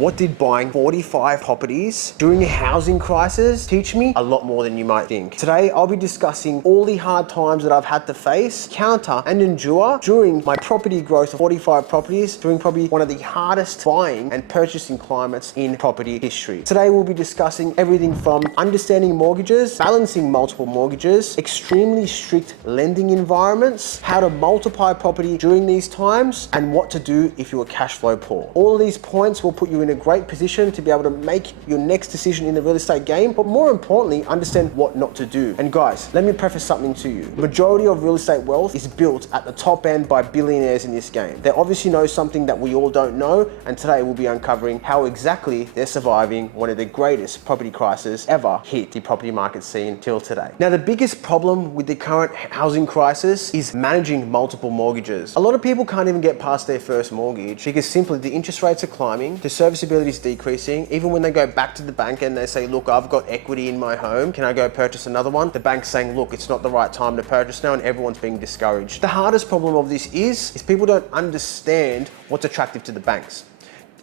what did buying 45 properties during a housing crisis teach me? A lot more than you might think. Today, I'll be discussing all the hard times that I've had to face, counter, and endure during my property growth of 45 properties, during probably one of the hardest buying and purchasing climates in property history. Today, we'll be discussing everything from understanding mortgages, balancing multiple mortgages, extremely strict lending environments, how to multiply property during these times, and what to do if you are cash flow poor. All of these points will put you in a great position to be able to make your next decision in the real estate game, but more importantly, understand what not to do. And guys, let me preface something to you. The majority of real estate wealth is built at the top end by billionaires in this game. They obviously know something that we all don't know, and today we'll be uncovering how exactly they're surviving one of the greatest property crises ever hit the property market scene till today. Now, the biggest problem with the current housing crisis is managing multiple mortgages. A lot of people can't even get past their first mortgage because simply the interest rates are climbing, the serviceability is decreasing. Even when they go back to the bank and they say, look, I've got equity in my home, can I go purchase another one? The bank's saying, look, it's not the right time to purchase now, and everyone's being discouraged. The hardest problem of this is people don't understand what's attractive to the banks.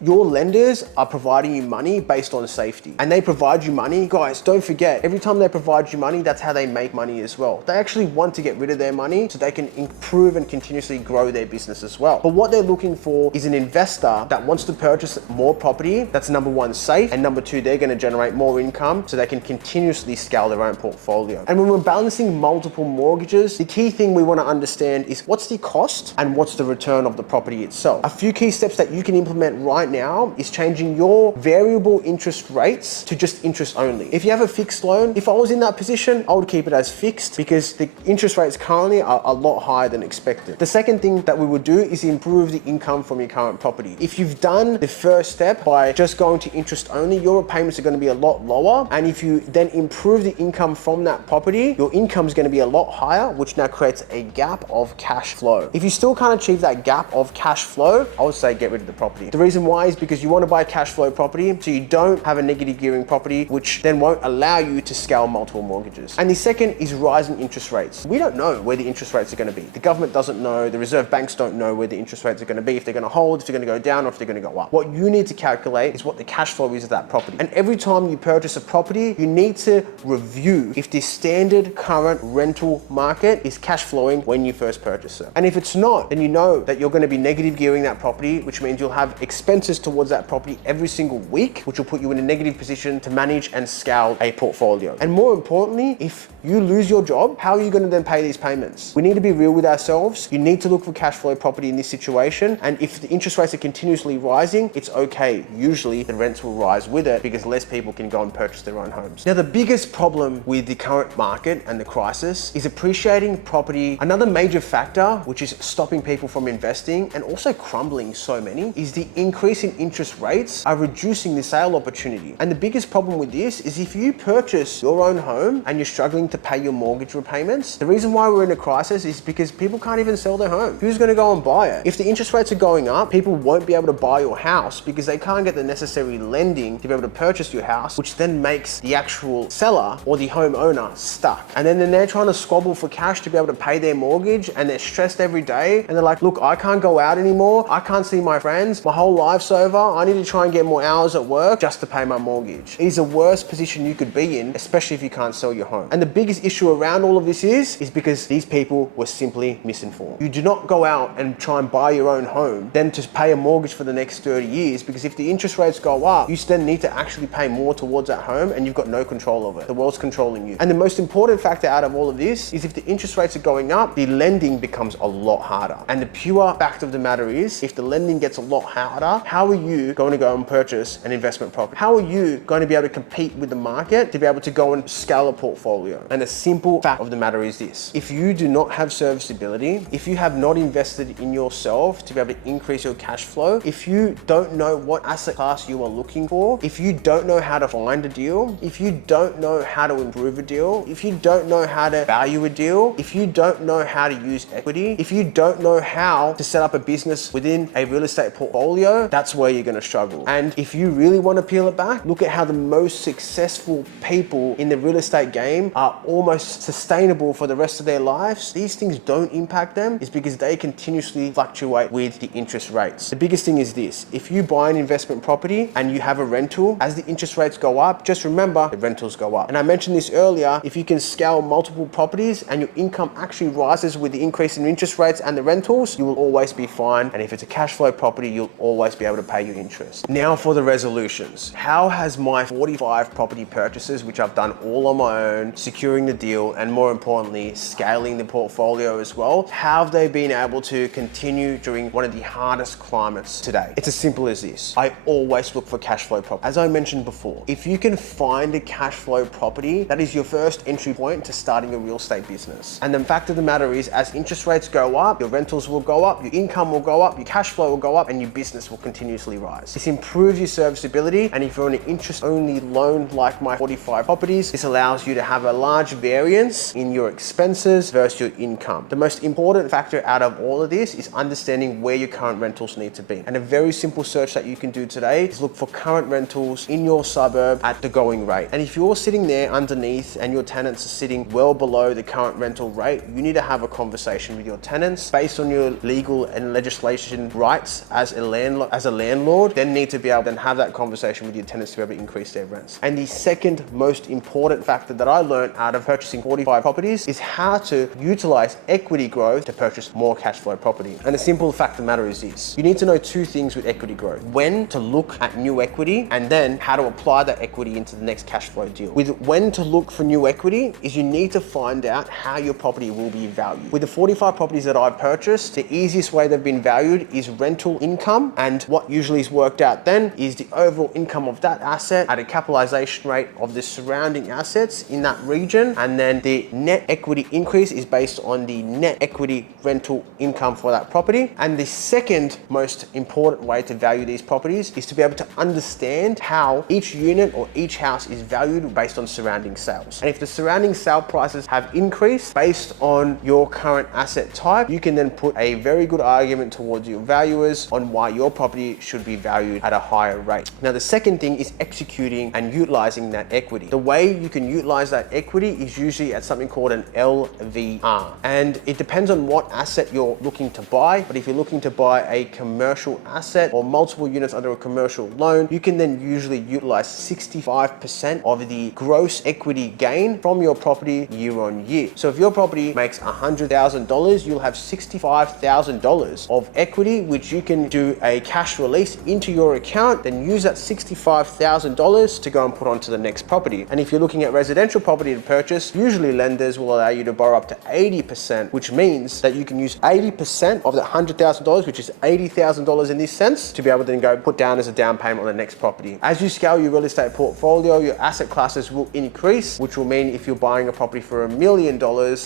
Your lenders are providing you money based on safety, and they provide you money. Guys, don't forget, every time they provide you money, that's how they make money as well. They actually want to get rid of their money so they can improve and continuously grow their business as well. But what they're looking for is an investor that wants to purchase more property that's number one, safe, and number two, they're going to generate more income so they can continuously scale their own portfolio. And when we're balancing multiple mortgages, the key thing we want to understand is what's the cost and what's the return of the property itself. A few key steps that you can implement right now is changing your variable interest rates to just interest only. If you have a fixed loan, if I was in that position, I would keep it as fixed because the interest rates currently are a lot higher than expected. The second thing that we would do is improve the income from your current property. If you've done the first step by just going to interest only, your repayments are going to be a lot lower. And if you then improve the income from that property, your income is going to be a lot higher, which now creates a gap of cash flow. If you still can't achieve that gap of cash flow, I would say get rid of the property. The reason why is because you want to buy cash flow property so you don't have a negative gearing property, which then won't allow you to scale multiple mortgages. And the second is rising interest rates. We don't know where the interest rates are going to be. The government doesn't know, the reserve banks don't know where the interest rates are going to be, if they're going to hold, if they're going to go down, or if they're going to go up. What you need to calculate is what the cash flow is of that property. And every time you purchase a property, you need to review if the standard current rental market is cash flowing when you first purchase it. And if it's not, then you know that you're going to be negative gearing that property, which means you'll have expenses towards that property every single week, which will put you in a negative position to manage and scale a portfolio. And more importantly, if you lose your job, how are you going to then pay these payments? We need to be real with ourselves. You need to look for cash flow property in this situation. And if the interest rates are continuously rising, it's okay. Usually the rents will rise with it because less people can go and purchase their own homes. Now, the biggest problem with the current market and the crisis is appreciating property. Another major factor, which is stopping people from investing and also crumbling so many, is the increase in interest rates are reducing the sale opportunity. And the biggest problem with this is if you purchase your own home and you're struggling to pay your mortgage repayments, the reason why we're in a crisis is because people can't even sell their home. Who's going to go and buy it? If the interest rates are going up, people won't be able to buy your house because they can't get the necessary lending to be able to purchase your house, which then makes the actual seller or the homeowner stuck. And then they're trying to squabble for cash to be able to pay their mortgage, and they're stressed every day, and they're like, look, I can't go out anymore. I can't see my friends. My whole life's over. I need to try and get more hours at work just to pay my mortgage. It is the worst position you could be in, especially if you can't sell your home. And the biggest issue around all of this is because these people were simply misinformed. You do not go out and try and buy your own home, then to pay a mortgage for the next 30 years, because if the interest rates go up, you then need to actually pay more towards that home, and you've got no control of it. The world's controlling you. And the most important factor out of all of this is if the interest rates are going up, the lending becomes a lot harder. And the pure fact of the matter is, if the lending gets a lot harder, how are you going to go and purchase an investment property? How are you going to be able to compete with the market to be able to go and scale a portfolio? And the simple fact of the matter is this: if you do not have serviceability, if you have not invested in yourself to be able to increase your cash flow, if you don't know what asset class you are looking for, if you don't know how to find a deal, if you don't know how to improve a deal, if you don't know how to value a deal, if you don't know how to use equity, if you don't know how to set up a business within a real estate portfolio, that's that's where you're gonna struggle. And if you really wanna peel it back, look at how the most successful people in the real estate game are almost sustainable for the rest of their lives. These things don't impact them is because they continuously fluctuate with the interest rates. The biggest thing is this: if you buy an investment property and you have a rental, as the interest rates go up, just remember the rentals go up. And I mentioned this earlier, if you can scale multiple properties and your income actually rises with the increase in interest rates and the rentals, you will always be fine. And if it's a cash flow property, you'll always be able to pay your interest. Now for the resolutions. How has my 45 property purchases, which I've done all on my own, securing the deal, and more importantly, scaling the portfolio as well, how have they been able to continue during one of the hardest climates today? It's as simple as this. I always look for cash flow property. As I mentioned before, if you can find a cash flow property, that is your first entry point to starting a real estate business. And the fact of the matter is, as interest rates go up, your rentals will go up, your income will go up, your cash flow will go up, and your business will continuously rise. This improves your serviceability, and if you're on an interest-only loan like my 45 properties, this allows you to have a large variance in your expenses versus your income. The most important factor out of all of this is understanding where your current rentals need to be. And a very simple search that you can do today is look for current rentals in your suburb at the going rate. And if you're sitting there underneath and your tenants are sitting well below the current rental rate, you need to have a conversation with your tenants based on your legal and legislation rights as a landlord, then need to be able to have that conversation with your tenants to be able to increase their rents. And the second most important factor that I learned out of purchasing 45 properties is how to utilize equity growth to purchase more cash flow property. And the simple fact of the matter is this: you need to know two things with equity growth: when to look at new equity, and then how to apply that equity into the next cash flow deal. With when to look for new equity is you need to find out how your property will be valued. With the 45 properties that I've purchased, the easiest way they've been valued is rental income, and what usually is worked out then is the overall income of that asset at a capitalization rate of the surrounding assets in that region, and then the net equity increase is based on the net equity rental income for that property. And the second most important way to value these properties is to be able to understand how each unit or each house is valued based on surrounding sales. And if the surrounding sale prices have increased based on your current asset type, you can then put a very good argument towards your valuers on why your property should be valued at a higher rate. Now, the second thing is executing and utilizing that equity. The way you can utilize that equity is usually at something called an LVR. And it depends on what asset you're looking to buy, but if you're looking to buy a commercial asset or multiple units under a commercial loan, you can then usually utilize 65% of the gross equity gain from your property year on year. So if your property makes $100,000, you'll have $65,000 of equity, which you can do a cash release into your account, then use that $65,000 to go and put onto the next property. And if you're looking at residential property to purchase, usually lenders will allow you to borrow up to 80%, which means that you can use 80% of that $100,000, which is $80,000 in this sense, to be able to then go put down as a down payment on the next property. As you scale your real estate portfolio, your asset classes will increase, which will mean if you're buying a property for $1 million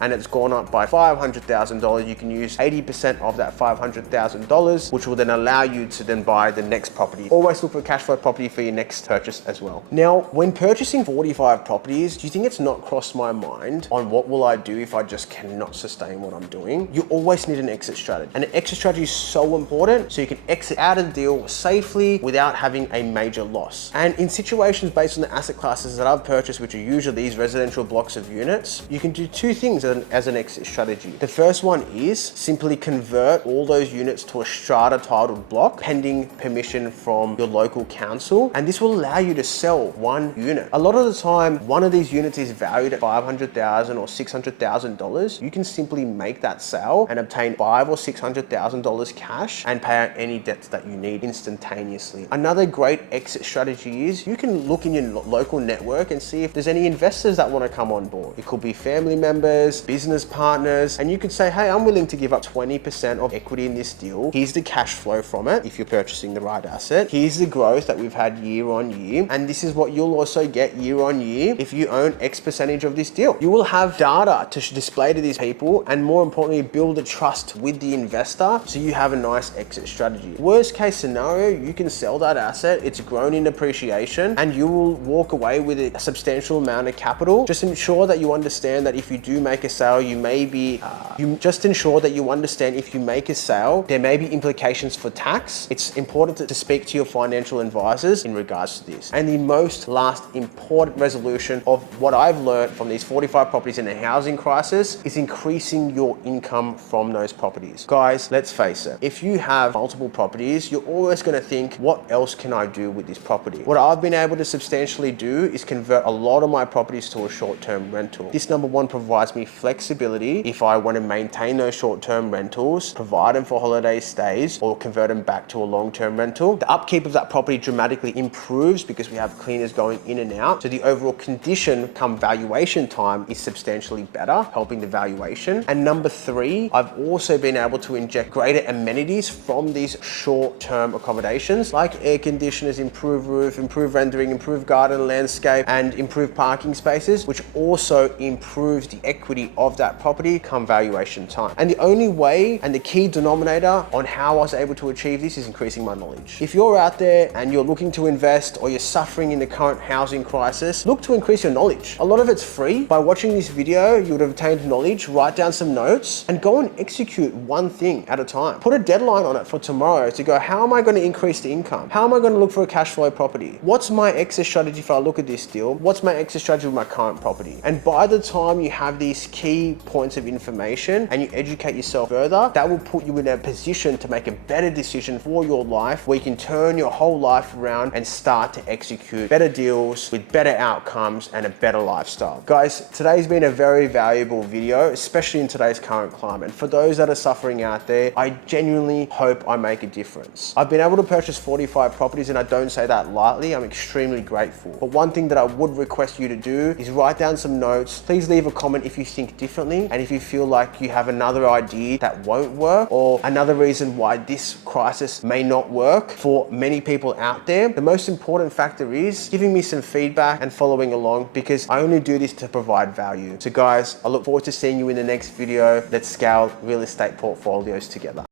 and it's gone up by $500,000, you can use 80% of that $500,000, which will then allow you to then buy the next property. Always look for cash flow property for your next purchase as well. Now, when purchasing 45 properties, do you think it's not crossed my mind on what will I do if I just cannot sustain what I'm doing? You always need an exit strategy. And an exit strategy is so important so you can exit out of the deal safely without having a major loss. And in situations based on the asset classes that I've purchased, which are usually these residential blocks of units, you can do two things as an exit strategy. The first one is simply convert all those units to a strata titled block pending permission from your local council. And this will allow you to sell one unit. A lot of the time, one of these units is valued at $500,000 or $600,000. You can simply make that sale and obtain $500,000 or $600,000 cash and pay out any debts that you need instantaneously. Another great exit strategy is you can look in your local network and see if there's any investors that want to come on board. It could be family members, business partners, and you could say, hey, I'm willing to give up 20% of equity in this deal. Here's the cash flow from it if you're purchasing the right asset. Here's the growth that we've had year on year. And this is what you'll also get year on year if you own X percentage of this deal. You will have data to display to these people, and more importantly, build a trust with the investor so you have a nice exit strategy. Worst case scenario, you can sell that asset, it's grown in appreciation, and you will walk away with a substantial amount of capital. Just ensure that you understand that if you do make a sale, you may be, you just ensure that you understand if you make a sale, there may be implications for tax. It's it's important to speak to your financial advisors in regards to this. And the most last important resolution of what I've learned from these 45 properties in a housing crisis is increasing your income from those properties. Guys, let's face it, if you have multiple properties, you're always going to think, what else can I do with this property? What I've been able to substantially do is convert a lot of my properties to a short-term rental. This, number one, provides me flexibility if I want to maintain those short-term rentals, provide them for holiday stays, or convert them back to a long-term rental. The upkeep of that property dramatically improves because we have cleaners going in and out. So the overall condition come valuation time is substantially better, helping the valuation. And number three, I've also been able to inject greater amenities from these short-term accommodations, like air conditioners, improved roof, improved rendering, improved garden landscape, and improved parking spaces, which also improves the equity of that property come valuation time. And the only way and the key denominator on how I was able to achieve this is increasing my knowledge. If you're out there and you're looking to invest or you're suffering in the current housing crisis, look to increase your knowledge. A lot of it's free. By watching this video, you would have obtained knowledge, write down some notes, and go and execute one thing at a time. Put a deadline on it for tomorrow to go, how am I going to increase the income? How am I going to look for a cash flow property? What's my exit strategy if I look at this deal? What's my exit strategy with my current property? And by the time you have these key points of information and you educate yourself further, that will put you in a position to make a better decision for your life, where you can turn your whole life around and start to execute better deals with better outcomes and a better lifestyle. Guys, today's been a very valuable video, especially in today's current climate. For those that are suffering out there, I genuinely hope I make a difference. I've been able to purchase 45 properties, and I don't say that lightly. I'm extremely grateful. But one thing that I would request you to do is write down some notes. Please leave a comment if you think differently, and if you feel like you have another idea that won't work, or another reason why this crisis may not work for many people out there. The most important factor is giving me some feedback and following along, because I only do this to provide value. So guys, I look forward to seeing you in the next video. Let's scale real estate portfolios together.